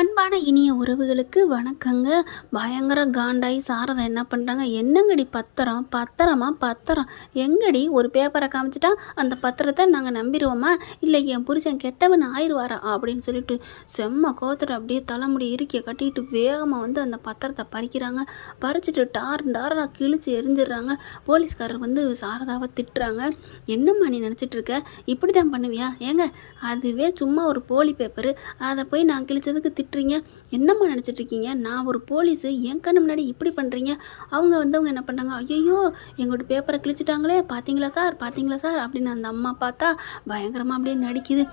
அன்பான இனிய உறவுகளுக்கு வணக்கங்க. பயங்கர காண்டாயி சாரதா என்ன பண்ணுறாங்க, என்னங்கடி பத்திரம் பத்திரமா பத்திரம் எங்கடி ஒரு பேப்பரை காமிச்சிட்டா அந்த பத்திரத்தை நாங்கள் நம்பிடுவோமா, இல்லை என் புருஷன் கெட்டவன் ஆயிடுவாரா அப்படின்னு சொல்லிட்டு செம்ம கோத்துட்டு அப்படியே தலைமுடி இறுக்கிய கட்டிட்டு வேகமாக வந்து அந்த பத்திரத்தை பறிக்கிறாங்க. பறிச்சுட்டு டாராக கிழிச்சு எரிஞ்சிடுறாங்க. போலீஸ்காரர் வந்து சாரதாவை திட்டுறாங்க. என்னம்மா நீ நினச்சிட்டு இருக்க, இப்படி தான் பண்ணுவியா? ஏங்க அதுவே சும்மா ஒரு போலி பேப்பரு, அதை போய் நான் கிழிச்சதுக்கு திட்டுறீங்க, என்னம்மா நினச்சிட்ருக்கீங்க? நான் ஒரு போலீஸு, என் கண்ணு முன்னாடி இப்படி பண்ணுறீங்க? அவங்க என்ன பண்ணுறாங்க, ஐயோ எங்களோட பேப்பரை கிழிச்சிட்டாங்களே, பார்த்தீங்களா சார் பார்த்தீங்களா சார் அப்படின்னு அந்த அம்மா பார்த்தா பயங்கரமாக அப்படியே நடிக்குது.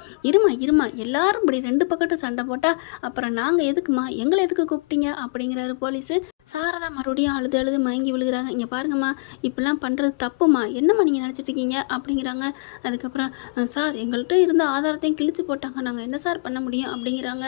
இருமா எல்லாரும் இப்படி ரெண்டு பக்கட்டும் சண்டை போட்டால் அப்புறம் நாங்கள் எதுக்குமா, எங்களை எதுக்கு கூப்பிட்டீங்க அப்படிங்கிறாரு போலீஸு. சாரதா மறுபடியும் அழுது மயங்கி விழுகிறாங்க. இங்கே பாருங்கம்மா, இப்படிலாம் பண்ணுறது தப்புமா, என்னம்மா நீங்கள் நினச்சிட்டு இருக்கீங்க அப்படிங்கிறாங்க. அதுக்கப்புறம் சார் எங்கள்கிட்ட இருந்த ஆதாரத்தையும் கிழிச்சு போட்டாங்க, நாங்கள் என்ன சார் பண்ண முடியும் அப்படிங்கிறாங்க.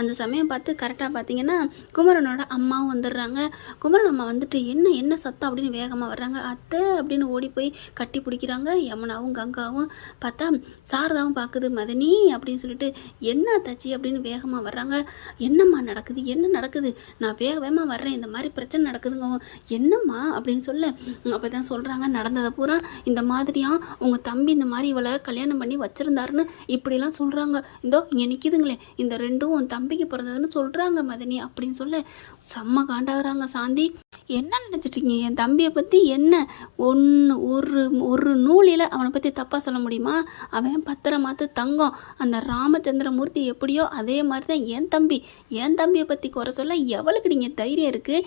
அந்த சமயம் பார்த்து கரெக்டாக பார்த்தீங்கன்னா குமரனோட அம்மாவும் வந்துடுறாங்க. குமரன் அம்மா வந்துட்டு என்ன சத்தம் அப்படின்னு வேகமாக வர்றாங்க. அத்தை அப்படின்னு ஓடி போய் கட்டி பிடிக்கிறாங்க. யமுனாவும் கங்காவும் பார்த்தா சாரதாவும் பார்க்குது. மதனி அப்படின்னு சொல்லிட்டு என்ன தச்சி அப்படின்னு வேகமாக வர்றாங்க. என்னம்மா நடக்குது, என்ன நடக்குது, நான் வேகமாக வர்றேன், இந்த மாதிரி பிரச்சனை நடக்குதுங்க, என்னம்மா அப்படின்னு சொல்ல அப்போ தான் சொல்கிறாங்க நடந்ததை பூரா. இந்த மாதிரியா உங்கள் தம்பி இந்த மாதிரி இவளை கல்யாணம் பண்ணி வச்சுருந்தாருன்னு இப்படிலாம் சொல்கிறாங்க. இதோ இங்கே நிற்கிதுங்களே, இந்த ரெண்டும் உன் தம்பிக்கு பிறந்ததுன்னு சொல்கிறாங்க மதனி அப்படின்னு சொல்ல செம்ம காண்டாகிறாங்க. சாந்தி என்ன நினச்சிட்ருக்கீங்க, என் தம்பியை பற்றி என்ன ஒரு நூலில் அவனை பற்றி தப்பாக சொல்ல முடியுமா? அவன் பத்திரமாத்து தங்கம், அந்த ராமச்சந்திரமூர்த்தி எப்படியோ அதே மாதிரி தான் என் தம்பியை பற்றி குறை சொல்ல எவளுக்கு நீங்கள் தைரியம் இருக்குது?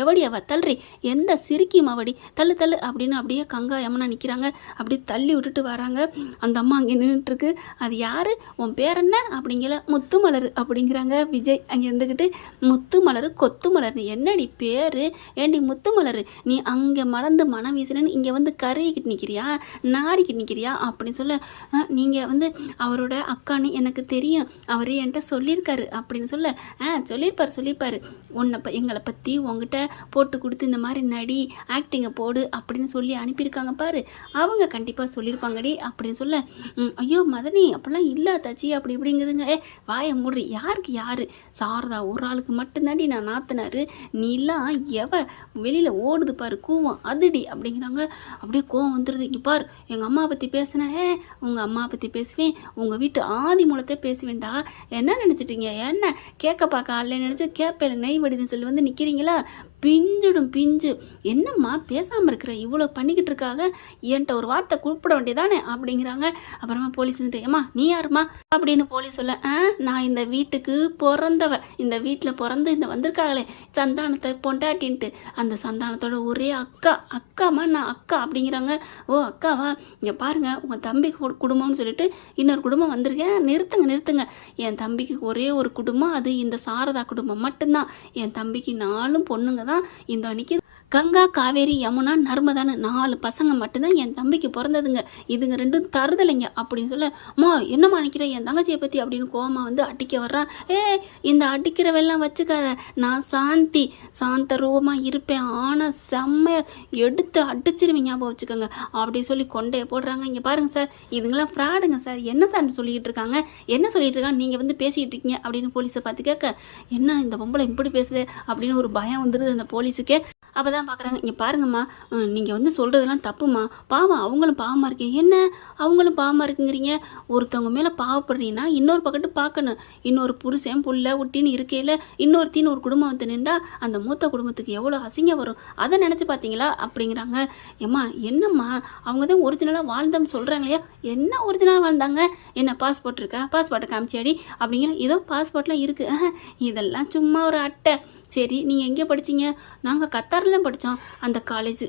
எவடி அவ தள்ளுறி, எந்த சிரிக்கும் அவடி, தள்ளு அப்படின்னு அப்படியே கங்கா யமுனா நிற்கிறாங்க. அப்படியே தள்ளி விட்டுட்டு வராங்க. அந்த அம்மா அங்கே நின்றுட்டுருக்கு. அது யார், உன் பேர் என்ன அப்படிங்கிற, முத்துமலர் அப்படிங்கிறாங்க. விஜய் அங்கே இருந்துக்கிட்டு முத்துமலர் கொத்துமலர்னு என்னடி பேர், ஏண்டி முத்துமலர் நீ அங்கே மலர்ந்து மனம் வீசுறேன்னு இங்கே வந்து கரையிக்கிட்டு நிற்கிறியா, நாரிக்கிட்டு நிற்கிறியா அப்படின்னு சொல்ல, நீங்கள் வந்து அவரோட அக்கான்னு எனக்கு தெரியும், அவரே என்கிட்ட சொல்லியிருக்காரு அப்படின்னு சொல்ல, சொல்லியிருப்பார் எங்களை பற்றி உங்ககிட்ட போட்டு கொடுத்து இந்த மாதிரி நடி ஆக்டிங்கை போடு அப்படின்னு சொல்லி அனுப்பியிருக்காங்க பாரு, அவங்க கண்டிப்பாக சொல்லியிருப்பாங்கடி அப்படின்னு சொல்ல, ஐயோ மதனி அப்படிலாம் இல்லை தச்சி அப்படி இப்படிங்குதுங்க. வாயை மூடுறி, யாருக்கு யார், சாரதா ஒரு ஆளுக்கு மட்டும்தாண்டி நான் நாத்தினாரு, நீலாம் வெளியில் ஓடுது பாரு கூவம் அதுடி அப்படிங்கிறாங்க. அப்படியே கோவம் வந்துடுது. இங்கே பார், எங்கள் அம்மா பற்றி பேசுனேன், உங்கள் அம்மா பற்றி பேசுவேன், உங்கள் வீட்டு ஆதி மூலத்தை பேசுவேன்டா, என்ன நினச்சிட்டீங்க, என்ன கேட்க பார்க்க ஆள்ல நினச்சி கேப்பையில் நெய் வடிதுன்னு சொல்லி வந்து நிற்கிறீங்களா, பிஞ்சு என்னம்மா பேசாமல் இருக்கிற, இவ்வளோ பண்ணிக்கிட்டு இருக்காங்க, என்கிட்ட ஒரு வார்த்தை கூப்பிட வேண்டியதானே அப்படிங்கிறாங்க. அப்புறமா போலீஸ் வந்துட்டு, ஏம்மா நீ யாருமா அப்படின்னு போலீஸ் சொல்ல, நான் இந்த வீட்டுக்கு பிறந்தவ, இந்த வீட்டில் பிறந்து இந்த வந்திருக்காங்களே சந்தானத்தை பொண்டாட்டின்ட்டு, அந்த சந்தானத்தோட ஒரே அக்காமா நான் அக்கா அப்படிங்கிறாங்க. ஓ அக்காவா, இங்கே பாருங்கள் உங்கள் தம்பிக்கு குடும்பம்னு சொல்லிட்டு இன்னொரு குடும்பம் வந்திருக்கேன், நிறுத்துங்க, என் தம்பிக்கு ஒரே ஒரு குடும்பம், அது இந்த சாரதா குடும்பம் மட்டும்தான், என் தம்பிக்கு 4 பொண்ணுங்க தான் இந்த அன்னைக்கு, கங்கா காவேரி யமுனா நர்மதான்னு 4 பசங்க மட்டும்தான் என் தம்பிக்கு பிறந்ததுங்க, இதுங்க ரெண்டும் தருதலைங்க அப்படின்னு சொல்ல, அம்மா என்னம்மா நினைக்கிறேன் என் தங்கச்சியை பற்றி அப்படின்னு கோமா வந்து அடிக்க வர்றான். இந்த அடிக்கிறவெல்லாம் வச்சுக்காத, நான் சாந்த ரூபமாக இருப்பேன், ஆனால் செம்மைய எடுத்து அடிச்சிருவீங்க, ஞாபகம் வச்சுக்கோங்க அப்படி சொல்லி கொண்டையை போடுறாங்க. இங்கே பாருங்கள் சார், இதுங்களாம் ஃப்ராடுங்க சார், என்ன சார் சொல்லிக்கிட்டு இருக்காங்க, நீங்கள் வந்து பேசிக்கிட்டு இருக்கீங்க அப்படின்னு போலீஸை பார்த்து கேட்க, என்ன இந்த பொம்பளை இப்படி பேசுது அப்படின்னு ஒரு பயம் வந்துடுது அந்த போலீஸுக்கே. அப்போ தான் பார்க்குறாங்க, இங்கே பாருங்கம்மா, நீங்கள் வந்து சொல்கிறதெல்லாம் தப்புமா, பாவம் அவங்களும் பாவமாக இருக்கீங்க, என்ன அவங்களும் பாவமாக இருக்குங்கிறீங்க, ஒருத்தவங்க மேலே பாவப்படுறீங்கன்னா இன்னொரு பக்கத்து பார்க்கணும், இன்னொரு புருஷன் புள்ள ஒட்டின்னு இருக்கையில் இன்னொருத்தின்னு ஒரு குடும்பம் வந்து நின்றா அந்த மூத்த குடும்பத்துக்கு எவ்வளோ அசிங்கம் வரும், அதை நினச்சி பார்த்தீங்களா அப்படிங்கிறாங்க. ஏம்மா என்னம்மா, அவங்க தான் ஒரிஜினலாக வாழ்ந்தோம்னு சொல்கிறாங்க இல்லையா, என்ன ஒரிஜினலாக வாழ்ந்தாங்க, என்ன பாஸ்போர்ட் இருக்கா, பாஸ்போர்ட்டை காமிச்சியாடி அப்படிங்கிற, ஏதோ பாஸ்போர்ட்லாம் இருக்குது, இதெல்லாம் சும்மா ஒரு அட்டை, சரி நீங்கள் எங்கே படிச்சிங்க, நாங்கள் கத்தாரில் தான் படித்தோம், அந்த காலேஜ்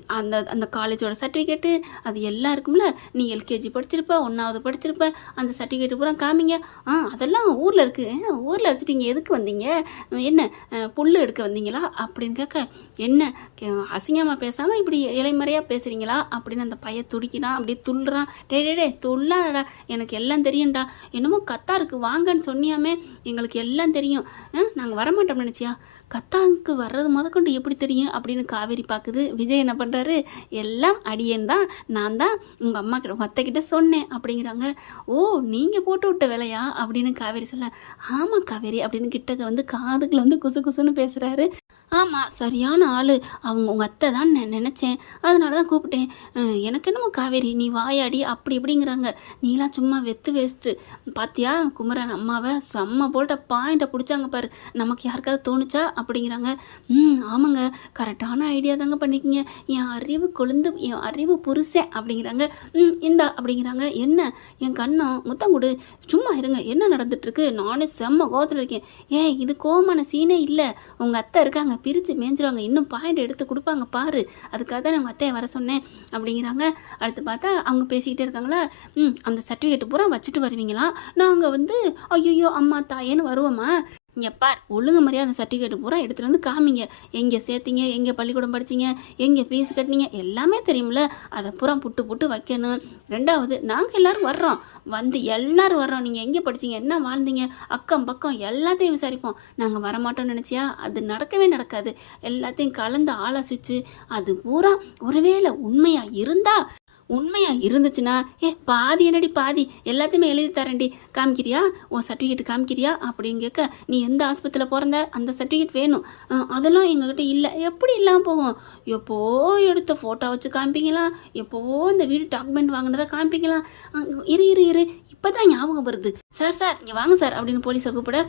அந்த காலேஜோட சர்டிஃபிகேட்டு அது எல்லாம் இருக்கும்ல, நீ எல்கேஜி படிச்சிருப்ப, 1வது படிச்சிருப்ப, அந்த சர்டிஃபிகேட்டு பூரா காமிங்க, அதெல்லாம் ஊரில் இருக்குது, ஊரில் வச்சுட்டு இங்கே எதுக்கு வந்தீங்க, என்ன புல் எடுக்க வந்தீங்களா அப்படின்னு கேட்க, என்ன அசிங்கமாக பேசாமல் இப்படி இலைமறையாக பேசுகிறீங்களா அப்படின்னு அந்த பையன் துடிக்கிறான், அப்படியே துள்ளுறான். டே துள்ளாடா, எனக்கு எல்லாம் தெரியும்டா, என்னமோ கத்தாருக்கு வாங்கன்னு சொன்னியாமே, எங்களுக்கு எல்லாம் தெரியும், நாங்கள் வரமாட்டோம் நினச்சியா, அத்தாவுக்கு வர்றது முதற்கொண்டு எப்படி தெரியும் அப்படின்னு காவேரி பார்க்குது. விஜய் என்ன பண்ணுறாரு, எல்லாம் அடியேன் தான், நான் தான் உங்கள் அம்மா கிட்ட உங்கள் அத்தை கிட்ட சொன்னேன் அப்படிங்கிறாங்க. ஓ, நீங்கள் போட்டு விட்ட வேலையா அப்படின்னு காவேரி சொல்ல, ஆமாம் காவேரி அப்படின்னு கிட்டக்க வந்து காதுக்குள்ள வந்து குசு குசுன்னு பேசுகிறாரு. ஆமாம், சரியான ஆள், அவங்க உங்கள் அத்தை தான் நினச்சேன், அதனால தான் கூப்பிட்டேன். எனக்கு என்னமோ காவேரி நீ வாயாடி அப்படி இப்படிங்கிறாங்க. நீலாம் சும்மா வெத்து வேஸ்ட்டு. பாத்தியா குமரன் அம்மாவை செம்ம போல்ட்ட பாயிண்ட்டை பிடிச்சாங்க பாரு, நமக்கு யாருக்காவது தோணுச்சா அப்படிங்கிறாங்க. ஆமாங்க, கரெக்டான ஐடியா தாங்க பண்ணிக்கிங்க, என் அறிவு கொழுந்து, என் அறிவு புருஷன் அப்படிங்கிறாங்க. இந்தா அப்படிங்கிறாங்க. என்ன என் கண்ணம் முத்தம் கொடு, சும்மா இருங்க, என்ன நடந்துட்டுருக்கு, நானே செம்ம கோவத்தில் இருக்கேன். இது கோவமான சீனே இல்லை, உங்கள் அத்தை இருக்காங்க, பிரித்து மேய்ஞ்சிருவாங்க, இன்னும் பாயிண்ட் எடுத்து கொடுப்பாங்க பாரு, அதுக்காக தான் உங்கள் அத்தையை வர சொன்னேன் அப்படிங்கிறாங்க. அடுத்து பார்த்தா அவங்க பேசிக்கிட்டே இருக்காங்களா, அந்த சர்டிஃபிகேட் பூரா வச்சுட்டு வருவீங்களா, நாங்கள் வந்து ஐயோ அம்மா தாயேன்னு வருவோமா, இங்கே பார் ஒழுங்கு மாதிரியாக அந்த சர்டிஃபிகேட் பூரா எடுத்துகிட்டு வந்து காமிங்க, எங்கே சேர்த்திங்க, எங்கே பள்ளிக்கூடம் படிச்சிங்க, எங்கே ஃபீஸ் கட்டினீங்க, எல்லாமே தெரியும்ல, அதை பூரா புட்டு வைக்கணும். ரெண்டாவது நாங்கள் எல்லோரும் வர்றோம், வந்து எல்லோரும் வர்றோம், நீங்கள் எங்கே படிச்சிங்க, என்ன வாழ்ந்தீங்க, அக்கம் பக்கம் எல்லாத்தையும் விசாரிப்போம். நாங்கள் வரமாட்டோம்னு நினச்சியா, அது நடக்கவே நடக்காது. எல்லாத்தையும் கலந்து ஆலோசித்து அது பூரா ஒருவேளை உண்மையாக இருந்துச்சுன்னா, பாதி என்னடி பாதி எல்லாத்தையுமே எழுதி தரேன்டி, காமிக்கிறியா, உன் சர்டிஃபிகேட் காமிக்கிறியா அப்படின்னு கேட்க, நீ எந்த ஆஸ்பத்திரியில் பிறந்த அந்த சர்டிஃபிகேட் வேணும், அதெல்லாம் எங்ககிட்ட இல்லை. எப்படி இல்லாமல் போகும், எப்போ எடுத்த ஃபோட்டோ வச்சு காமிப்பீங்களா, எப்போவோ இந்த வீடு டாக்குமெண்ட் வாங்கினதை காமிப்பீங்களா, இரு இப்போ தான் ஞாபகம் வருது சார் இங்கே வாங்க சார் அப்படின்னு போலீஸை கூப்பிட,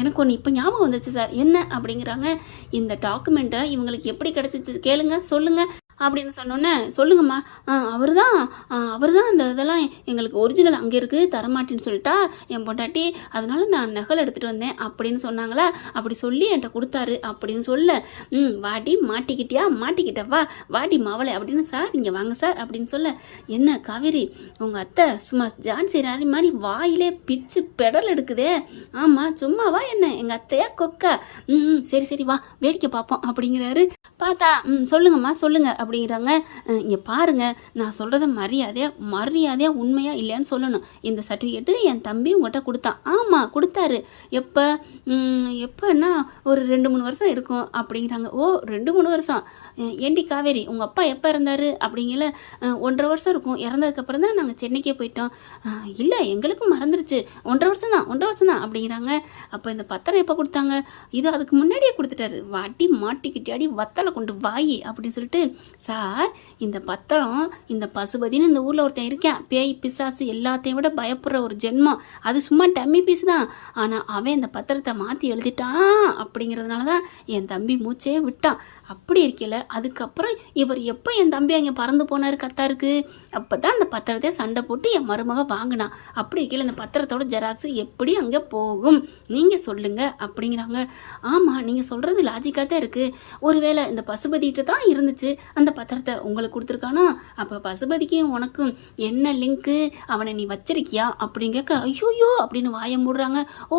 எனக்கு ஒன்று இப்போ ஞாபகம் வந்துச்சு சார், என்ன அப்படிங்கிறாங்க. இந்த டாக்குமெண்ட்டை இவங்களுக்கு எப்படி கிடச்சிச்சு கேளுங்க, சொல்லுங்கள் அப்படின்னு சொன்னோன்னே, சொல்லுங்கம்மா, அவர் தான் அந்த இதெல்லாம் எங்களுக்கு ஒரிஜினல் அங்கே இருக்குது, தரமாட்டின்னு சொல்லிட்டா என் பொண்டாட்டி, அதனால நான் நகல் எடுத்துகிட்டு வந்தேன் அப்படின்னு சொன்னாங்களா, அப்படி சொல்லி என்கிட்ட கொடுத்தாரு அப்படின்னு சொல்ல, வாடி மாட்டிக்கிட்டவா வாடி மாவளை அப்படின்னு, சார் இங்கே வாங்க சார் அப்படின்னு சொல்ல, என்ன காவேரி உங்கள் அத்தை சும்மா ஜான்சி ராணி மாதிரி வாயிலே பிச்சு பெடல் எடுக்குதே, ஆமாம் சும்மாவா என்ன எங்கள் அத்தையா கொக்கா, சரி வா வேடிக்கை பார்ப்போம் அப்படிங்கிறாரு. பார்த்தா சொல்லுங்கம்மா சொல்லுங்கள் அப்படிங்கிறாங்க. இங்கே பாருங்கள், நான் சொல்கிறத மரியாதையாக உண்மையாக இல்லையான்னு சொல்லணும். இந்த சர்டிஃபிகேட்டு என் தம்பி உங்கள்கிட்ட கொடுத்தான். ஆமாம் கொடுத்தாரு. எப்போன்னா ஒரு 2-3 வருஷம் இருக்கும் அப்படிங்கிறாங்க. ஓ 2-3 வருஷம், ஏண்டி காவேரி உங்கள் அப்பா எப்போ இறந்தார் அப்படிங்கல, 1.5 வருஷம் இருக்கும், இறந்ததுக்கப்புறம் தான் நாங்கள் சென்னைக்கே போயிட்டோம். இல்லை எங்களுக்கும் மறந்துருச்சு, 1.5 வருஷம் தான் அப்படிங்கிறாங்க. அப்போ இந்த பத்திரம் எப்போ கொடுத்தாங்க, இது அதுக்கு முன்னாடியே கொடுத்துட்டாரு, வாட்டி மாட்டிக்கிட்டாடி வத்தலை கொண்டு வாயி அப்படின்னு சொல்லிட்டு, சார் இந்த பத்திரம், இந்த பசுபதினு இந்த ஊரில் ஒருத்தன் இருக்கேன், பேய் பிசாசு எல்லாத்தையும் விட பயப்படுற ஒரு ஜென்மம், அது சும்மா டம்மி பீஸ் தான், ஆனால் அவன் இந்த பத்திரத்தை மாற்றி எழுதிட்டான் அப்படிங்கிறதுனால தான் என் தம்பி மூச்சே விட்டான். அப்படி இருக்கல, அதுக்கப்புறம் இவர் எப்போ என் தம்பி அங்கே பறந்து போனார் கத்தாருக்கு, அப்போ தான் அந்த பத்திரத்தை சண்டை போட்டு என் மருமக வாங்கினான். அப்படி இருக்கல இந்த பத்திரத்தோட ஜெராக்ஸ் எப்படி அங்கே போகும் நீங்கள் சொல்லுங்கள் அப்படிங்கிறாங்க. ஆமாம் நீங்கள் சொல்கிறது லாஜிக்காக தான் இருக்குது, ஒருவேளை இந்த பசுபதிகிட்ட தான் இருந்துச்சு அந்த பத்திரத்தை உங்களுக்கு கொடுத்துருக்கானோ, அப்போ பசுபதிக்கும் உனக்கும் என்ன லிங்க்கு, அவனை நீ வச்சிருக்கியா அப்படின்னு கேட்க, ஐயோயோ அப்படின்னு வாயை மூடுறாங்க. ஓ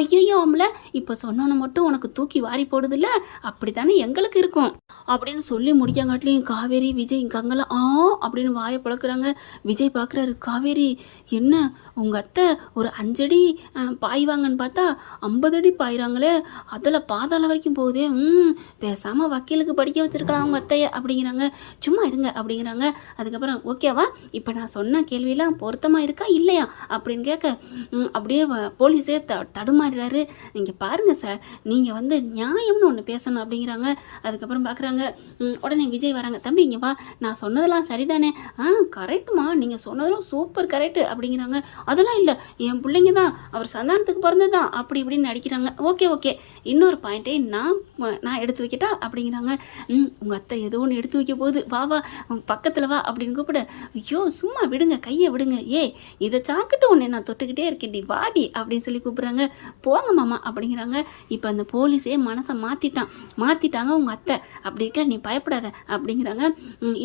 ஐயோ ஆமல, இப்போ சொன்னோன்னு மட்டும் உனக்கு தூக்கி வாரி போடுதில்ல, அப்படி தானே எங்களுக்கு இருக்கும் அப்படின்னு சொல்லி முடிக்காங்காட்டிலையும் காவேரி விஜய் கங்கெல்லாம் அப்படின்னு வாயை பழக்கிறாங்க. விஜய் பார்க்குறாரு, காவேரி என்ன உங்கள் அத்தை ஒரு 5 அடி பாய்வாங்கன்னு பார்த்தா 50 அடி பாயிறாங்களே, அதில் பாதாள வரைக்கும் போகுதே, பேசாமல் வக்கீலுக்கு படிக்க வச்சுருக்கலாம் அவங்க அத்தையை அப்படிங்கிறாங்க. சும்மா இருங்க அப்படிங்கிறாங்க. அதுக்கப்புறம் ஓகேவா, இப்போ நான் சொன்ன கேள்வியெல்லாம் பொருத்தமாக இருக்கா இல்லையா அப்படின்னு கேட்க, அப்படியே போலீஸே தடுமாறுறாரு. நீங்கள் பாருங்கள் சார், நீங்கள் வந்து நியாயம்னு ஒன்று பேசணும் அப்படிங்கிறாங்க. அதுக்கப்புறம் பார்க்குறாங்க, உடனே விஜய் வராங்க. தம்பி இங்கே வா, நான் சொன்னதெல்லாம் சரிதானே, கரெக்டுமா, நீங்கள் சொன்னதெல்லாம் சூப்பர் கரெக்டு அப்படிங்கிறாங்க. அதெல்லாம் இல்லை, என் பிள்ளைங்க தான், அவர் சந்தானத்துக்கு பிறந்தது தான் அப்படி இப்படின்னு நடிக்கிறாங்க. ஓகே இன்னொரு பாயிண்ட்டை நான் எடுத்து வைக்கட்டா அப்படிங்கிறாங்க. உங்கள் அத்தை ஏதோ ஒன்று எடுத்து வைக்க போகுது, வா பக்கத்தில் வா அப்படின்னு கூப்பிட, ஐயோ சும்மா விடுங்க, கையை விடுங்க, இதை சாக்கிட்டு உன்னை நான் தொட்டுக்கிட்டே இருக்கேன்டி, வாடி அப்படின்னு சொல்லி கூப்பிட்றாங்க. போங்க மாமா அப்படிங்கிறாங்க. இப்போ அந்த போலீஸே மனசை மாற்றிட்டாங்க உங்கள் அத்தை, அப்படி இருக்க நீ பயப்படாத அப்படிங்கிறாங்க.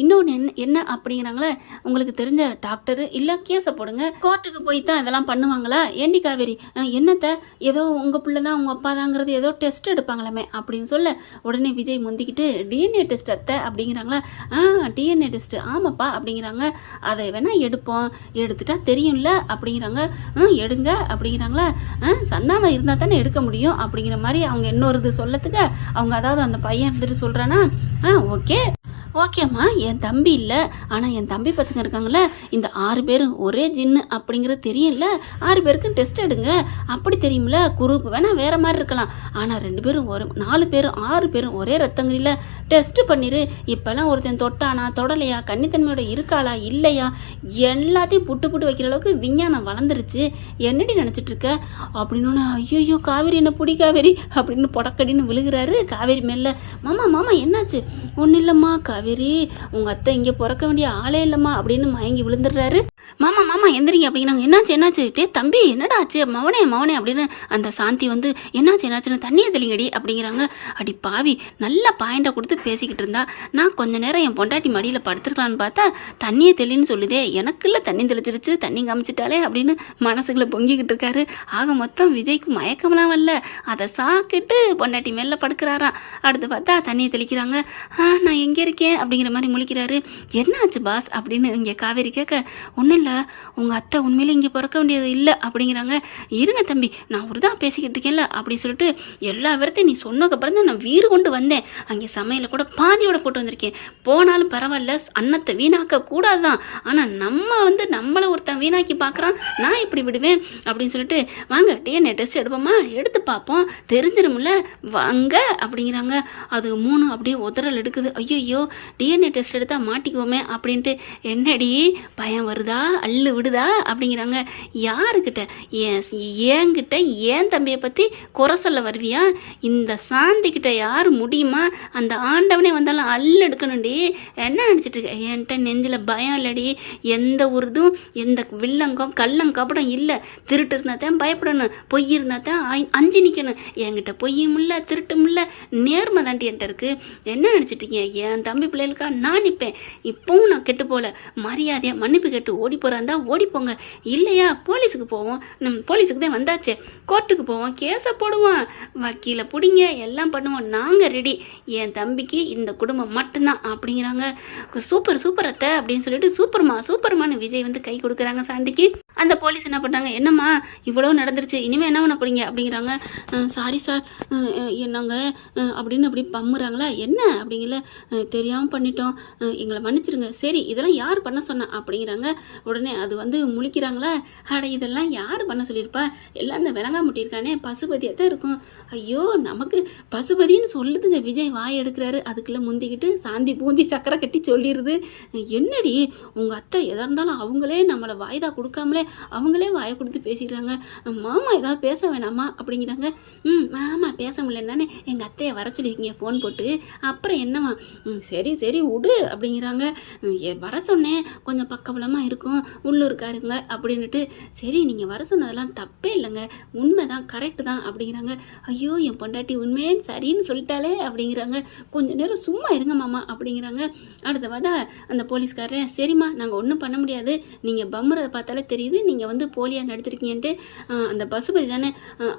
இன்னொன்று என்ன அப்படிங்கிறாங்களே, உங்களுக்கு தெரிஞ்ச டாக்டரு இல்லை கேஸை போடுங்க, கோர்ட்டுக்கு போய் தான் இதெல்லாம் பண்ணுவாங்களா, ஏண்டி காவேரி என்னத்தை ஏதோ உங்கள் பிள்ளை தான் உங்கள் அப்பா தாங்கிறது ஏதோ டெஸ்ட் எடுப்பாங்களாமே அப்படின்னு சொல்ல, உடனே விஜய் முந்திக்கிட்டு டிஎன்ஏ டெஸ்ட் அத்தை அப்படிங்கிறாங்களா. டிஎன்ஏ டெஸ்ட்டு ஆமாப்பா அப்படிங்கிறாங்க. அதை வேணால் எடுப்போம், எடுத்துட்டா தெரியும்ல அப்படிங்கிறாங்க. எடுங்க அப்படிங்கிறாங்களா. சந்தானம் இருந்தால் தானே எடுக்க முடியும் அப்படிங்கிற மாதிரி அவங்க இன்னொரு இது சொல்லத்துக்கு அவங்க அதாவது அந்த பையன் இருந்துட்டு சொல்கிறானா. ஓகே ஓகேம்மா, என் தம்பி இல்லை, ஆனால் என் தம்பி பசங்க இருக்காங்களே, இந்த 6 பேரும் ஒரே ஜின்னு அப்படிங்கிறது தெரியும்ல, 6 பேருக்கும் டெஸ்ட் எடுங்க, அப்படி தெரியும்ல. குரூப் வேணால் வேறு மாதிரி இருக்கலாம், ஆனால் 2 பேரும் ஒரு 4 பேரும் 6 பேரும் ஒரே ரத்தங்கிரியில் டெஸ்ட்டு பண்ணிடு. இப்போல்லாம் ஒருத்தன் தொட்டானா தொடலையா, கன்னித்தன்மையோட இருக்காளா இல்லையா, எல்லாத்தையும் புட்டு புட்டு வைக்கிற அளவுக்கு விஞ்ஞானம் வளர்ந்துருச்சு. என்னடி நினச்சிட்டு இருக்க அப்படின்னு. ஐயோ காவேரி என்ன பிடி காவேரி அப்படின்னு புடக்கடின்னு விழுகிறாரு காவேரி மேலே. மாமா என்னாச்சு? ஒன்றும் இல்லைம்மா காவேரி, உங்கள் அத்தை இங்கே பிறக்க வேண்டிய ஆளே இல்லைம்மா அப்படின்னு மயங்கி விழுந்துடுறாரு. மாமா எந்திரிங்க அப்படிங்கிறாங்க. என்னாச்சு டே தம்பி என்னடா ஆச்சு? மவனே அப்படின்னு அந்த சாந்தி வந்து என்னாச்சுன்னு தண்ணியை தெளிங்கடி அப்படிங்கிறாங்க. அடி பாவி, நல்லா பாயிண்டை கொடுத்து பேசிக்கிட்டு இருந்தா, நான் கொஞ்ச நேரம் என் பொண்டாட்டி மடியில் படுத்துருக்கலான்னு பார்த்தா தண்ணியை தெளின்னு சொல்லுதே, எனக்குள்ள தண்ணி தெளிச்சிருச்சு, தண்ணி காமிச்சிட்டாலே அப்படின்னு மனசுக்குள்ள பொங்கிக்கிட்டு இருக்காரு. ஆக மொத்தம் விஜய்க்கு மயக்கம்லாம் வரல, அதை சாக்கிட்டு பொண்டாட்டி மேலே படுக்கிறாராம். அடுத்து பார்த்தா தண்ணியை தெளிக்கிறாங்க. நான் எங்கே இருக்கேன் அப்படிங்கிற மாதிரி முழிக்கிறாரு. என்னாச்சு பாஸ் அப்படின்னு இங்கே காவேரி கேட்க, ஒன்றும் இல்லை, உங்கள் அத்தை உண்மையிலே இங்கே பிறக்க வேண்டியது இல்லை அப்படிங்கிறாங்க. இருங்க தம்பி, நான் ஒரு தான் பேசிக்கிட்டு இருக்கேன்ல அப்படின்னு சொல்லிட்டு எல்லா விரத்தையும் நீ சொன்னதுக்கப்புறம் தான் நான் வீறு கொண்டு வந்தேன். அங்கே சமையலை கூட பாதியோட போட்டு வந்திருக்கேன். போனாலும் பரவாயில்ல, அன்னத்தை வீணாக்க கூடாது தான், ஆனால் நம்மளை ஒருத்தன் வீணாக்கி பார்க்குறான், நான் இப்படி விடுவேன் அப்படின்னு சொல்லிட்டு வாங்க டிஎன்ஏ டெஸ்ட் எடுப்போமா, எடுத்து பார்ப்போம், தெரிஞ்சிரும்ல வாங்க அப்படிங்கிறாங்க. அது 3 அப்படியே உதறல் எடுக்குது. ஐயோ டிஎன்ஏ டெஸ்ட் எடுத்தால் மாட்டிக்குவோமே அப்படின்ட்டு. என்னடி பயம் வருதா, அள்ளு விடுதா அப்படிங்கிறாங்க. யாருக்கிட்ட? ஏங்கிட்ட ஏன் தம்பியை பற்றி குறை சொல்ல வருவியா? இந்த சாந்திக்கிட்ட யார் முடியுமா? அந்த ஆண்டவனே வந்தாலும் அள்ளு எடுக்கணும்டி. என்ன நினச்சிட்டு இருக்க? என்கிட்ட நெஞ்சில் பயம் இல்லடி, எந்த ஒரு இதுவும் எந்த வில்லங்கம் கள்ளங்கப்படம் இல்லை. திருட்டு இருந்தால் தான் பயப்படணும், பொய் இருந்தால் தான் அஞ்சு நிற்கணும். என்கிட்ட பொய்யும் இல்லை திருட்டும் இல்லை, நேர்மை தாண்டி என்கிட்ட இருக்குது. என்ன நினச்சிட்ருக்கீங்க? என் தம்பி பிள்ளைகளுக்கா நான் நிற்பேன். இப்போவும் நான் கெட்டு போகல, மரியாதையாக மன்னிப்பு கேட்டு ஓடி போகிறாந்தா ஓடி போங்க, இல்லையா போலீஸுக்கு போவோம், போலீஸுக்கு தான் வந்தாச்சே, கோர்ட்டுக்கு போவோம், கேஸை போடுவோம், வக்கீலை பிடிங்க, எல்லாம் பண்ணுவோம், நாங்கள் ரெடி. என் தம்பிக்கு இந்த குடும்பம் மட்டும்தான் அப்படிங்கிறாங்க. சூப்பர் அத்தை அப்படின்னு சொல்லிட்டு சூப்பர்மான்னு விஜய் வந்து கை கொடுக்குறாங்க சாந்திக்கு. அந்த போலீஸ் என்ன பண்ணுறாங்க, என்னம்மா இவ்வளோ நடந்துருச்சு, இனிமேல் என்ன பண்ண போறீங்க அப்படிங்கிறாங்க. சாரி சார் என்னங்க அப்படின்னு அப்படி பம்முறாங்களா. என்ன அப்படிங்கல, தெரியாமல் பண்ணிட்டோம், எங்களை மன்னிச்சிருங்க. சரி இதெல்லாம் யார் பண்ண சொன்னா அப்படிங்கிறாங்க. உடனே அது வந்து முழிக்கிறாங்களா. இதெல்லாம் யார் பண்ண சொல்லியிருப்பா, எல்லாம் இந்த விளங்காமுட்டி இருக்கானே பசுபதியாக தான் இருக்கும். ஐயோ நமக்கு பசுபதின்னு சொல்லுதுங்க. விஜய் வாய் எடுக்கிறாரு, அதுக்குள்ளே முந்திக்கிட்டு சாந்தி பூந்தி சக்கரை கட்டி சொல்லிடுது. என்னடி உங்கள் அத்தை எதாக இருந்தாலும் அவங்களே நம்மளை வாய்தா கொடுக்காமலே அவங்களே வாயை கொடுத்து பேசிக்கிறாங்க. மாமா ஏதாவது பேச வேணாமா அப்படிங்கிறாங்க. மாமா பேச முடியலன்னு தானே எங்கள் அத்தையை வர சொல்லியிருக்கீங்க ஃபோன் போட்டு, அப்புறம் என்னம்மா? சரி விடு அப்படிங்கிறாங்க. வர சொன்னேன், கொஞ்சம் பக்கபலமாக இருக்கும், உள்ளூர்காருங்க அப்படின்னுட்டு. சரி நீங்கள் வர சொன்னதெல்லாம் தப்பே இல்லைங்க, உண்மைதான் கரெக்டு தான் அப்படிங்கிறாங்க. ஐயோ என் பொண்டாட்டி உண்மையேன்னு சரின்னு சொல்லிட்டாலே அப்படிங்கிறாங்க. கொஞ்சம் நேரம் சும்மா இருங்க மாமா அப்படிங்கிறாங்க. அடுத்த பார்த்தா அந்த போலீஸ்காரர், சரிம்மா நாங்கள் ஒன்றும் பண்ண முடியாது, நீங்கள் பம்முறதை பார்த்தாலே தெரியுது நீங்கள் வந்து போலியாக நடிச்சிருக்கீங்கன்ட்டு. அந்த பசுபதி தானே,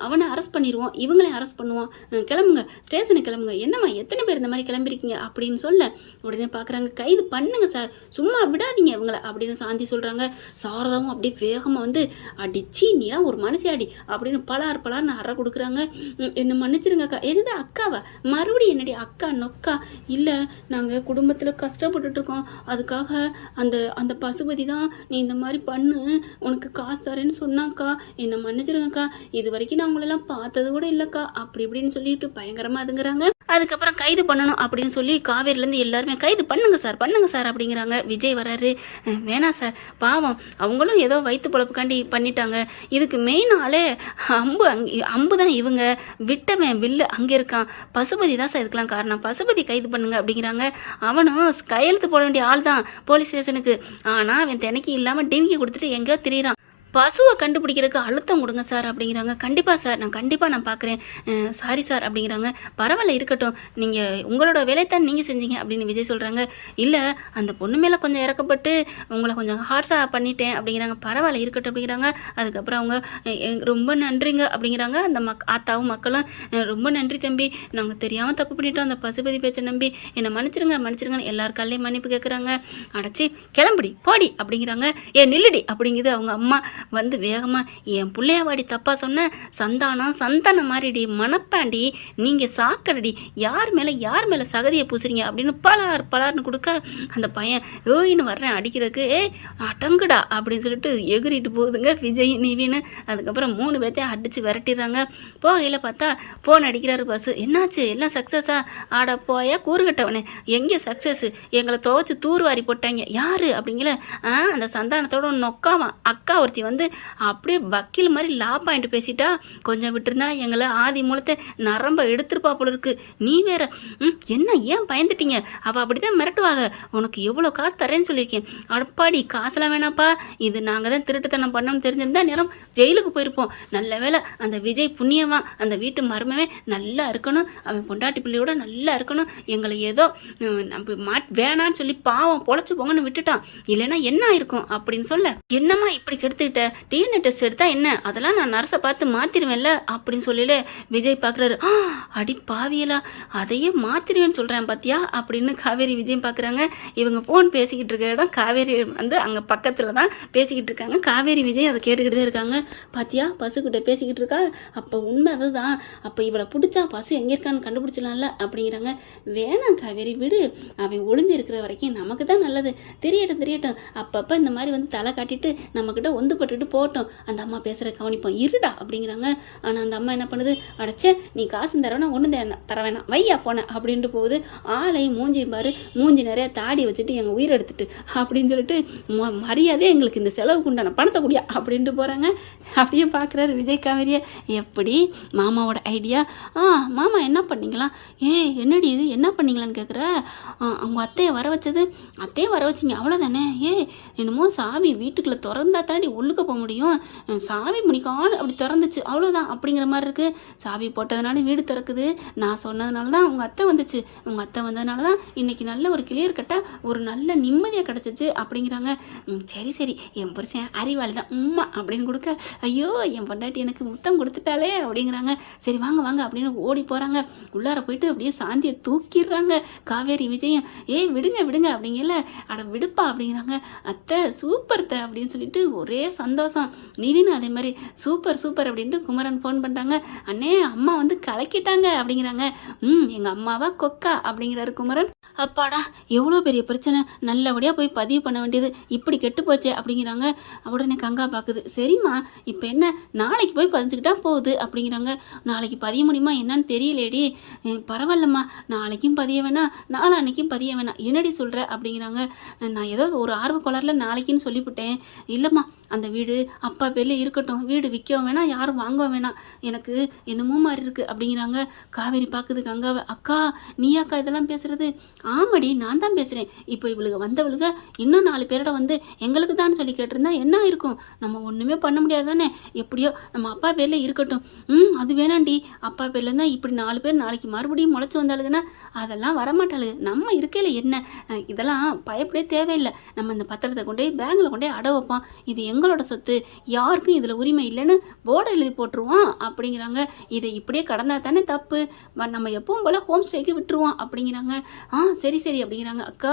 அவனை அரெஸ்ட் பண்ணிடுவோம், இவங்களையும் அரெஸ்ட் பண்ணுவோம், கிளம்புங்க ஸ்டேஷனுக்கு கிளம்புங்க. என்னம்மா எத்தனை பேர் இந்த மாதிரி கிளம்பிருக்கீங்க அப்படின்னு சொல்ல உடனே பார்க்குறாங்க. கைது பண்ணுங்க சார், சும்மா விடாதீங்க இவங்களை அப்படின்னு சாந்தி சொல்கிறாங்க. சாரதாவும் அப்படியே வேகமாக வந்து அடிச்சு நீலாம் ஒரு மனுஷாடி அப்படின்னு பலார்னு அற கொடுக்குறாங்க. என்ன மன்னிச்சிருங்கக்கா. என்னது அக்காவா? மறுபடியும் என்னடி அக்கா நொக்கா? இல்லை நாங்கள் குடும்பத்தில் கஷ்டப்பட்டுட்ருக்கோம், அதுக்காக அந்த பசுபதி தான் நீ இந்த மாதிரி பண்ணு உனக்கு காசு தரேன்னு சொன்னாக்கா, என்னை மன்னிச்சிருங்கக்கா, இது வரைக்கும் நான் உங்களெல்லாம் பார்த்தது கூட இல்லைக்கா அப்படி இப்படின்னு சொல்லிட்டு பயங்கரமாக அதுங்கிறாங்க. அதுக்கப்புறம் கைது பண்ணணும் அப்படின்னு சொல்லி காவேரிலேருந்து எல்லாருமே கைது பண்ணுங்க சார் அப்படிங்கிறாங்க. விஜய் வராரு. வேணாம் சார், பாவம் அவங்களும் ஏதோ வயிற்று பொழப்புக்காண்டி பண்ணிட்டாங்க, இதுக்கு மெயின் ஆளே அம்பு தான், இவங்க விட்டவன் வில்லு அங்கே இருக்கான், பசுபதி தான் சார் இதுக்கெல்லாம் காரணம், பசுபதி கைது பண்ணுங்க அப்படிங்கிறாங்க. அவனும் கையெழுத்து போட வேண்டிய ஆள் தான் போலீஸ் ஸ்டேஷனுக்கு, ஆனால் அவன் தினைக்கு இல்லாமல் டிமிக்கி கொடுத்துட்டு எங்கேயோ திரியிறான். பசுவை கண்டுபிடிக்கிறதுக்கு அழுத்தம் கொடுங்க சார் அப்படிங்கிறாங்க. கண்டிப்பாக சார், நான் பார்க்குறேன். சாரி சார் அப்படிங்கிறாங்க. பரவாயில்ல இருக்கட்டும், நீங்கள் உங்களோட வேலையத்தான் நீங்கள் செஞ்சீங்க அப்படின்னு விஜய் சொல்கிறாங்க. இல்லை, அந்த பொண்ணு மேலே கொஞ்சம் இறக்கப்பட்டு உங்களை கொஞ்சம் ஹார்ட்ஸாக பண்ணிட்டேன் அப்படிங்கிறாங்க. பரவாயில்ல இருக்கட்டும் அப்படிங்கிறாங்க. அதுக்கப்புறம் அவங்க ரொம்ப நன்றிங்க அப்படிங்கிறாங்க. அந்த ஆத்தாவும் மக்களும் ரொம்ப நன்றி தம்பி, நாங்கள் தெரியாமல் தப்பு பண்ணிட்டோம், அந்த பசுபதி பேச்சை நம்பி என்னை மன்னிச்சிருங்கன்னு எல்லார் காலையும் மன்னிப்பு கேட்குறாங்க. அடைச்சி கிளம்புடி போடி அப்படிங்கிறாங்க. நில்லுடி அப்படிங்குது அவங்க அம்மா. வந்து வேகமாக என் பிள்ளையாவாடி தப்பாக சொன்ன சந்தானம் மாதிரிடி மனப்பாண்டி, நீங்கள் சாக்கடடி, யார் மேலே சகதியை பூசுறீங்க அப்படின்னு பலார்னு கொடுக்க அந்த பையன் ஓயின்னு வர்றேன் அடிக்கிறதுக்கு. அடங்குடா அப்படின்னு சொல்லிட்டு எகிரிட்டு போகுதுங்க விஜய் நிவின்னு. அதுக்கப்புறம் 3 பேர்த்தையும் அடித்து விரட்டிடுறாங்க. போகையில் பார்த்தா ஃபோன் அடிக்கிறாரு பஸ்ஸு. என்னாச்சு, எல்லாம் சக்ஸஸா? ஆட போயா கூறுகட்டவனே, எங்கே சக்ஸஸ்? எங்களை துவைச்சி தூர்வாரி போட்டாங்க. யார் அப்படிங்கிற அந்த சந்தானத்தோட நொக்காவான் அக்கா ஒருத்தி வந்து அப்படியே வக்கீல் மாதிரி லா பாயிண்ட் பேசிட்டா. கொஞ்சம் விட்டுருந்தா எங்களை ஆதி மூலத்தை நரம்ப எடுத்துருப்பா போல இருக்கு. நீ வேற என்ன ஏன் பயந்துட்டீங்க? அவள் அப்படித்தான் மிரட்டுவாங்க. உனக்கு எவ்வளோ காசு தரேன்னு சொல்லியிருக்கேன். அடப்பாடி, காசுலாம் வேணாப்பா, இது நாங்கள் தான் திருட்டுத்தனம் பண்ணோம்னு தெரிஞ்சிருந்தா நேரம் ஜெயிலுக்கு போயிருப்போம். நல்ல வேலை அந்த விஜய் புண்ணியவான், அந்த வீட்டு மருமவே நல்லா இருக்கணும், அவன் பொண்டாட்டி பிள்ளையோட நல்லா இருக்கணும், எங்களை ஏதோ வேணான்னு சொல்லி பாவம் பொழைச்சு போங்கன்னு விட்டுட்டான். இல்லைன்னா என்ன ஆயிருக்கும் அப்படின்னு சொல்ல, என்னம்மா இப்படி கெடுத்துக்கிட்ட, டிஎன்ஏ டெஸ்ட் எடுத்தா என்ன, அதெல்லாம் நான் நர்ஸை பார்த்து மாத்திருவேன்ல அப்படின்னு சொல்லல விஜய் பார்க்குறாரு. அடி பாவியலா, அதையே மாத்திருவேன்னு சொல்கிறேன் பார்த்தியா அப்படின்னு காவேரி விஜயம் பார்க்குறாங்க. இவங்க ஃபோன் பேசிக்கிட்டு இருக்க இடம் காவேரி வந்து அங்கே பக்கத்தில் தான் பேசிக்கிட்டு இருக்காங்க. காவேரி விஜய் அதை கேட்டுக்கிட்டு தான் இருக்காங்க. பார்த்தியா பசுக்கிட்ட பேசிக்கிட்டு இருக்கா, அப்போ உண்மை அதுதான், அப்போ இவளை பிடிச்சா பசு எங்கே இருக்கான்னு கண்டுபிடிச்சிடலாம்ல அப்படிங்கிறாங்க. வேணாம் காவேரி விடு, அவன் ஒளிஞ்சு இருக்கிற வரைக்கும் நமக்கு தான் நல்லது. தெரியட்டும், அப்பப்போ இந்த மாதிரி வந்து தலை காட்டிட்டு நம்மக்கிட்ட ஒந்துப்பட்டுட்டு போட்டோம், அந்த அம்மா பேசுகிற கவனிப்போம் இருடா அப்படிங்கிறாங்க. ஆனால் அந்த அம்மா என்ன பண்ணுது, அடைச்சே நீ காசு தரவேணா ஒன்றும் தர வேணாம் வையா போனேன் அப்படின்ட்டு போகுது. ஆளையும் மூஞ்சியும் பாரு, மூஞ்சி நிறையா தாடி வச்சுட்டு எங்கள் உயிர் எடுத்துட்டு அப்படின்னு சொல்லிட்டு மரியாதையே எங்களுக்கு இந்த செலவுக்கு உண்டான பணத்தை கூடியா அப்படின்ட்டு போகிறாங்க. அப்படியே பார்க்குறாரு விஜய் காவேரியை. எப்படி மாமாவோட ஐடியா? மாமா என்ன பண்ணீங்களா? என்னடி இது என்ன பண்ணீங்களான்னு கேட்குற. அவங்க அத்தையை வர வச்சது, அத்தையை வர வச்சிங்க அவ்வளோதானே. என்னமோ சாவி வீட்டுக்குள்ளே திறந்தா தாண்டி உள்ளுக்க போக முடியும், சாவி முடிக்கான்னு அப்படி திறந்துச்சு அவ்வளோதான் அப்படிங்கிற மாதிரி இருக்குது. சாவி போட்டதுனால வீடு திறக்குது, நான் சொன்னதுனால தான் உங்கள் அத்தை வந்துச்சு, உங்கள் அத்தை வந்ததுனால தான் இன்றைக்கி நல்ல ஒரு கிளியர் கட்டாக ஒரு நல்ல நிம்மதியாக கிடச்சிச்சு அப்படிங்கிறாங்க. சரி என் புருஷன் அறிவாளி தான் உம்மா அப்படின்னு கொடுக்க, ஐயோ என் பொண்டாட்டி எனக்கு முத்தம் கொடுத்துட்டாலே அப்படிங்கிறாங்க. சரி வாங்க அப்படின்னு ஓடி போகிறாங்க. உள்ளார போயிட்டு அப்படியே சாந்தியை தூக்கிடுறாங்க காவேரி விஜயம். விடுங்க அப்படிங்கல, அட விடுப்பா அப்படிங்கிறாங்க. அத்தை சூப்பர் த அப்படின்னு சொல்லிட்டு ஒரே சந்தோஷம். நிவின் அதே மாதிரி சூப்பர் அப்படின்ட்டு குமரன் ஃபோன் பண்ணுறாங்க. அண்ணே அம்மா வந்து கலக்கிட்டாங்க அப்படிங்கிறாங்க. எங்கள் அம்மாவா கொக்கா அப்படிங்கிறாரு குமரன். அப்பாடா எவ்வளோ பெரிய பிரச்சனை, நல்லபடியாக போய் பதிவு பண்ண வேண்டியது இப்படி கெட்டு போச்சே அப்படிங்கிறாங்க. உடனே கங்கா பார்க்குது. சரிம்மா இப்போ என்ன, நாளைக்கு போய் பதிஞ்சுக்கிட்டா போகுது அப்படிங்கிறாங்க. நாளைக்கு பதிய முடியுமா என்னன்னு தெரியலேடி. பரவாயில்லம்மா, நாளைக்கும் பதிய வேணாம் நாளான்னைக்கும் பதிய வேணாம், என்னடி சொல்கிற அப்படிங்கிறாங்க. நான் ஏதோ ஒரு ஆர்வ கோளாறில் நாளைக்குன்னு சொல்லிவிட்டேன். இல்லைம்மா அந்த வீடு அப்பா பேரில் இருக்கட்டும், வீடு விற்கவும் வேணாம் யாரும் வாங்கவும் வேணாம், எனக்கு என்னமோ மாதிரி இருக்குது அப்படிங்கிறாங்க. காவேரி பார்க்குது கங்காவை. அக்கா நீயாக்கா இதெல்லாம் பேசுகிறது? ஆமாடி நான் தான் பேசுகிறேன். இப்போ இவளுக்கு வந்தவளுக இன்னும் 4 பேரோட வந்து எங்களுக்கு தான் சொல்லி கேட்டிருந்தா என்ன இருக்கும், நம்ம ஒன்றுமே பண்ண முடியாது தானே, எப்படியோ நம்ம அப்பா பேரில் இருக்கட்டும். அது வேணாண்டி, அப்பா பேரில் இருந்தால் இப்படி 4 பேர் நாளைக்கு மறுபடியும் முளைச்சி வந்தாளுங்கன்னா அதெல்லாம் வரமாட்டாளுங்க, நம்ம இருக்கையில் என்ன, இதெல்லாம் பயப்படவே தேவையில்லை, நம்ம இந்த பத்திரத்தை கொண்டு போய் பேங்கில் கொண்டு போய் அடை வைப்போம், இது எங்களோட சொத்து, யாருக்கும் இதில் உரிமை இல்லைன்னு போர்டை எழுதி போட்டுருவோம் அப்படிங்கிறாங்க. இதை இப்படியே கடந்தா தானே தப்பு, நம்ம எப்பவும் போல் ஹோம் ஸ்டேக்கு விட்டுருவோம் அப்படிங்கிறாங்க. சரி அப்படிங்கிறாங்க. அக்கா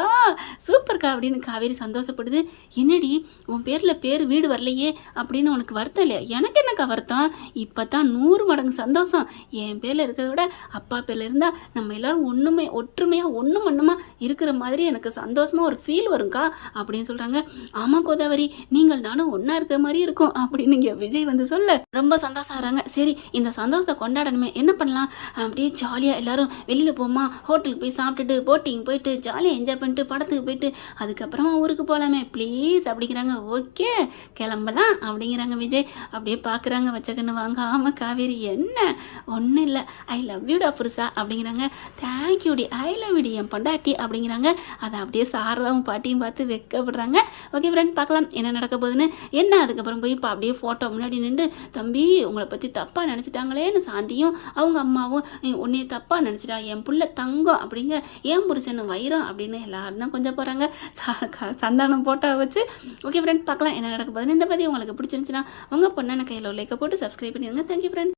சூப்பர்க்கா அப்படின்னு காவேரி சந்தோஷப்படுது. என்னடி உன் பேர் வீடு வரலையே அப்படின்னு உனக்கு வருத்தம் இல்லையா? எனக்கு என்னக்கா வருத்தம், இப்போ தான் 100 மடங்கு சந்தோஷம். என் பேரில் இருக்கிறத விட அப்பா பேரில் இருந்தால் நம்ம எல்லோரும் ஒற்றுமையாக ஒன்றும் ஒன்றுமா இருக்கிற மாதிரி எனக்கு சந்தோஷமாக ஒரு ஃபீல் வரும்க்கா அப்படின்னு சொல்கிறாங்க. ஆமாம் கோதாவரி, நீங்கள் நானும் ஒன்றா இருக்கிற மாதிரி இருக்கும் அப்படின்னு இங்கே விஜய் வந்து சொல்ல ரொம்ப சந்தோஷம் ஆகிறாங்க. சரி இந்த சந்தோஷத்தை கொண்டாடணுமே, என்ன பண்ணலாம், அப்படியே ஜாலியாக எல்லோரும் வெளியில் போமா, ஹோட்டலுக்கு போய் சாப்பிட்டுட்டு போட்டிங் போயிட்டு ஜாலியாக என்ஜாய் பண்ணிட்டு படத்துக்கு போயிட்டு அதுக்கப்புறமா ஊருக்கு போகலாமே ப்ளீஸ் அப்படிங்கிறாங்க. ஓகே கிளம்பலாம் அப்படிங்கிறாங்க விஜய். அப்படியே பார்க்குறாங்க வச்சக்கண்ணு வாங்க. ஆமாம் காவேரி என்ன ஒன்றும் இல்லை, ஐ லவ் யூடா புருஷா அப்படிங்கிறாங்க. தேங்க்யூடி, ஐ லவ் யூடி என் பொண்டாட்டி அப்படிங்கிறாங்க. அதை அப்படியே சாரதாவும் பாட்டியும் பார்த்து வைக்கப்படுறாங்க. ஓகே ஃப்ரெண்ட் பார்க்கலாம் என்ன நடக்க போகுதுன்னு. என்ன அதுக்கப்புறம் போய் இப்போ அப்படியே ஃபோட்டோ முன்னாடி நின்று தம்பி உங்களை பற்றி தப்பாக நினச்சிட்டாங்களேன்னு சாந்தியும் அவங்க அம்மாவும் உன்னைய தப்பாக நினச்சிட்டா என் புள்ள தங்கம் அப்படிங்க ஏன் புருஷன் வைரம் அப்படின்னு எல்லாரும் தான் கொஞ்சம் போகிறாங்க சந்தானம் போட்டோ வச்சு. ஓகே ஃப்ரெண்ட்ஸ், பார்க்கலாம் என்ன நடக்க போகுதுன்னு. இந்த பதிவு உங்களுக்கு பிடிச்சிருந்துச்சுன்னா உங்கள் பொண்ணான கையில் லைக்கை போட்டு சப்ஸ்கிரைப் பண்ணிடுங்க. Thank you friends.